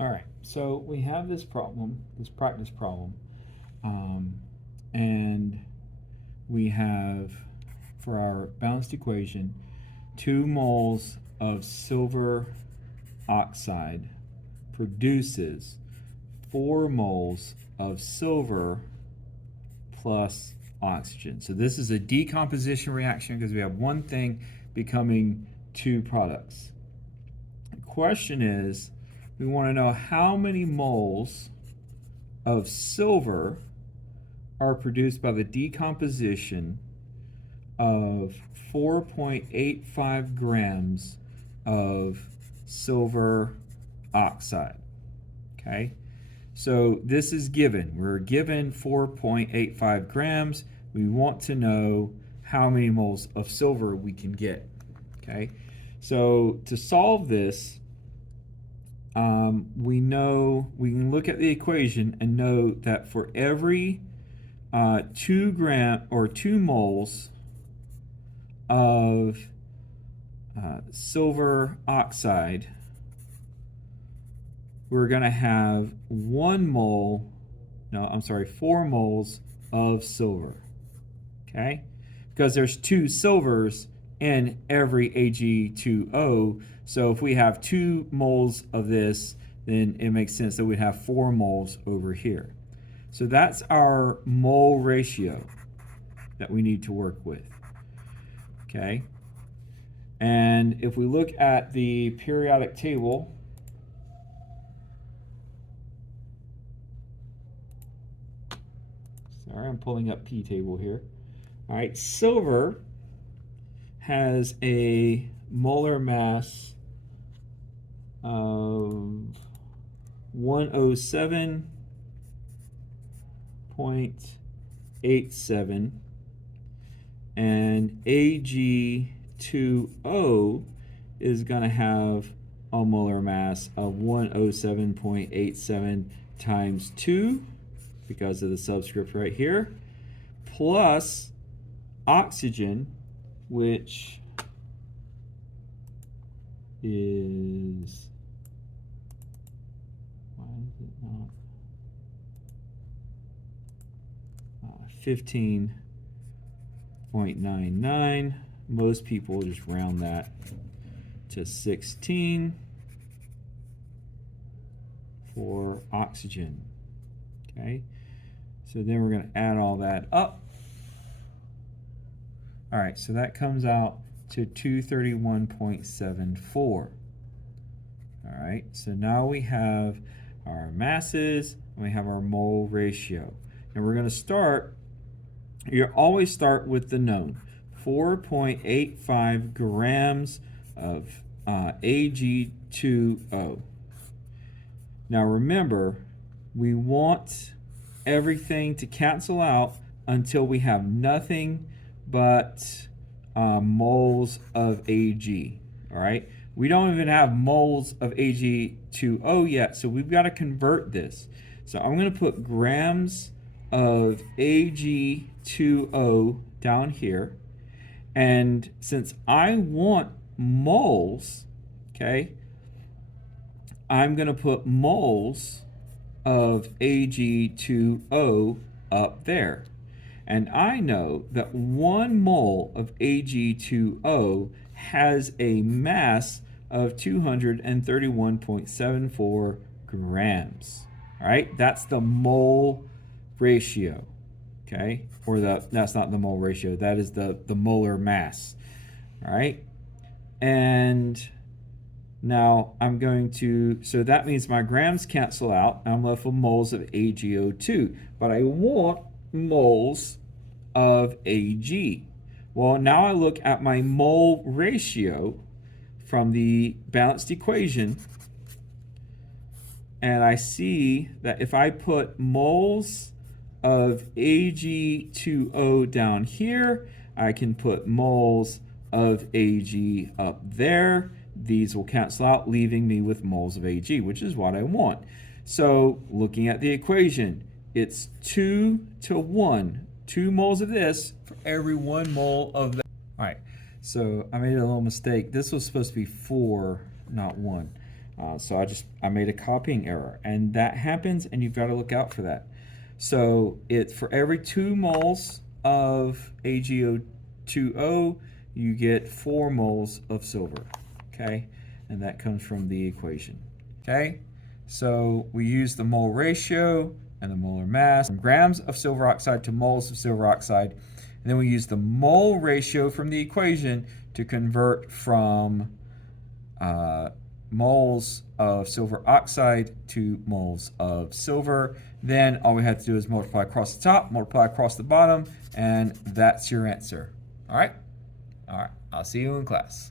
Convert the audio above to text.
All right, so we have this problem, this practice problem, um, and we have, for our balanced equation, 2 moles of silver oxide produces 4 moles of silver plus oxygen. So this is a decomposition reaction because we have one thing becoming 2 products. The question is, we want to know how many moles of silver are produced by the decomposition of 4.85 grams of silver oxide. Okay, so this is given. We're given 4.85 grams. We want to know how many moles of silver we can get. Okay, so to solve this, we know we can look at the equation and know that for every 2 moles of silver oxide, we're going to have 4 moles of silver. Okay, because there's 2 silvers in every Ag2O. So if we have 2 moles of this, then it makes sense that we'd have 4 moles over here. So that's our mole ratio that we need to work with. Okay, and if we look at the periodic table, sorry, I'm pulling up P table here. All right, silver has a molar mass of 107.87, and Ag2O is going to have a molar mass of 107.87 times 2, because of the subscript right here, plus oxygen, which is, why is it not, 15.99. Most people just round that to 16 for oxygen. Okay, so then we're going to add all that up. All right, so that comes out to 231.74. All right, so now we have our masses and we have our mole ratio. And we're going to start, you always start with the known, 4.85 grams of Ag2O. Now remember, we want everything to cancel out until we have nothing but moles of Ag. All right, we don't even have moles of Ag2O yet, so we've got to convert this. So I'm going to put grams of Ag2O down here, and since I want moles, okay, I'm going to put moles of Ag2O up there. And I know that 1 mole of Ag2O has a mass of 231.74 grams. All right, that's the mole ratio. Okay, or that's not the mole ratio, that is the molar mass. All right, and now I'm going to, so that means my grams cancel out, and I'm left with moles of AgO2, but I want moles of Ag. Well, now I look at my mole ratio from the balanced equation, and I see that if I put moles of Ag2O down here, I can put moles of Ag up there. These will cancel out, leaving me with moles of Ag, which is what I want. So looking at the equation, it's 2 to 1. 2 moles of this for every 1 mole of that. All right, so I made a little mistake. This was supposed to be 4, not 1. So I made a copying error, and that happens, and you've got to look out for that. So for every 2 moles of AgO2O, you get 4 moles of silver. Okay, and that comes from the equation. Okay, so we use the mole ratio and the molar mass from grams of silver oxide to moles of silver oxide, and then we use the mole ratio from the equation to convert from moles of silver oxide to moles of silver. Then all we have to do is multiply across the top, multiply across the bottom, and that's your answer. All right? All right, I'll see you in class.